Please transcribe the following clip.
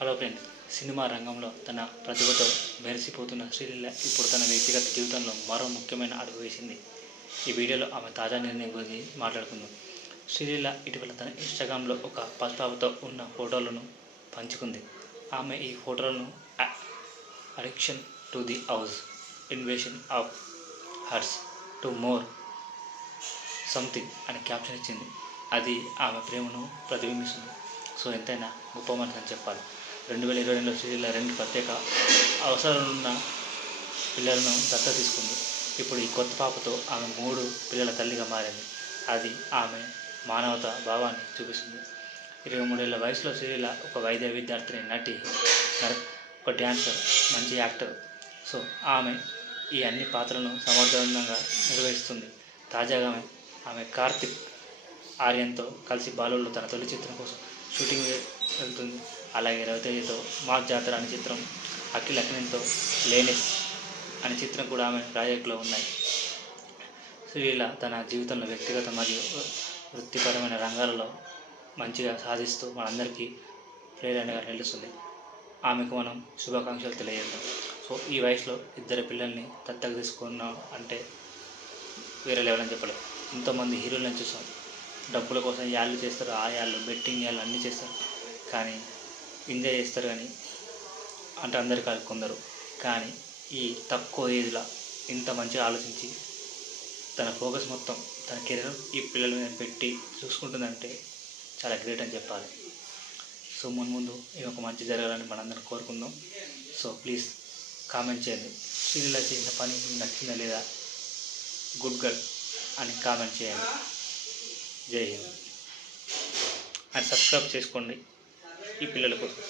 Hello friends, cinema రంగంలో తన ప్రతిభతో మెరిసిపోతున్న శ్రీలీల ఇప్పుడు తన వ్యక్తిగత జీవితంలో మరో ముఖ్యమైన అడుగు వేసింది. ఈ వీడియోలో ఆమె తాజా నిర్ణయం గురించి మాట్లాడుకుందాం. శ్రీలీల ఇటీవల తన ఇన్స్టాగ్రామ్లో ఒక పసిపాపతో ఉన్న ఫోటోలను పంచుకుంది. ఆమె ఈ ఫోటోలను addiction to the house, invasion of hurts to more something అని క్యాప్షన్ ఇచ్చింది. అది ఆమె ప్రేమను ప్రతిబింబిస్తుంది. సో ఎంతైనా గొప్ప మనసు అని చెప్పాలి. 2022లో శ్రీలీల 2 ప్రత్యేక అవసరాలున్న పిల్లలను దత్తత తీసుకుంది. ఇప్పుడు ఈ కొత్త పాపతో ఆమె 3 పిల్లల తల్లిగా మారింది. అది ఆమె మానవతా భావాన్ని చూపిస్తుంది. 23 ఏళ్ల వయసులో శ్రీలీల ఒక వైద్య విద్యార్థిని, నటి, ఒక డ్యాన్సర్, మంచి యాక్టర్. సో ఆమె ఈ అన్ని పాత్రలను సమర్థవంతంగా నిర్వహిస్తుంది. తాజాగా ఆమె కార్తిక్ ఆర్యన్తో కలిసి బాలీవుడ్లో తన తొలి చిత్రం కోసం షూటింగ్ వెళ్తుంది. అలాగే రవితేజతో మాస్ జాతర అనే చిత్రం, అఖిల్ అక్కినేనితో లేనెస్ అనే చిత్రం కూడా ఆమె ప్రాజెక్టులో ఉన్నాయి. శ్రీలీల తన జీవితంలో వ్యక్తిగత మరియు వృత్తిపరమైన రంగాలలో మంచిగా సాధిస్తూ మనందరికీ ప్రేరణగా నిలుస్తుంది. ఆమెకు మనం శుభాకాంక్షలు తెలియజేద్దాం. సో ఈ వయసులో 2 పిల్లల్ని దత్తత తీసుకున్నాం అంటే వేరే లెవెల్ అని చెప్పలేదు. ఎంతోమంది హీరోలను చూసాం, డబ్బుల కోసం యాళ్ళు చేస్తారు, ఆ యాళ్ళు బెట్టింగ్ యాళ్ళు అన్నీ చేస్తారు, కానీ ఎంజాయ్ చేస్తారు. కానీ అంటే అందరు కాదు, కొందరు. కానీ ఈ తక్కువ ఏజ్లో ఇంత మంచిగా ఆలోచించి తన ఫోకస్ మొత్తం తన కెరీర్ ఈ పిల్లల మీద పెట్టి చూసుకుంటుందంటే చాలా గ్రేట్ అని చెప్పాలి. సో ముందు ఒక మంచి జరగాలని మనందరం కోరుకుందాం. సో ప్లీజ్ కామెంట్ చేయండి. శ్రీలీల చేసిన పని నచ్చిందా లేదా, గుడ్ గర్ల్ అని కామెంట్ చేయండి. జై హింద్. అండ్ సబ్స్క్రైబ్ చేసుకోండి ఈ పిల్లల కోసం.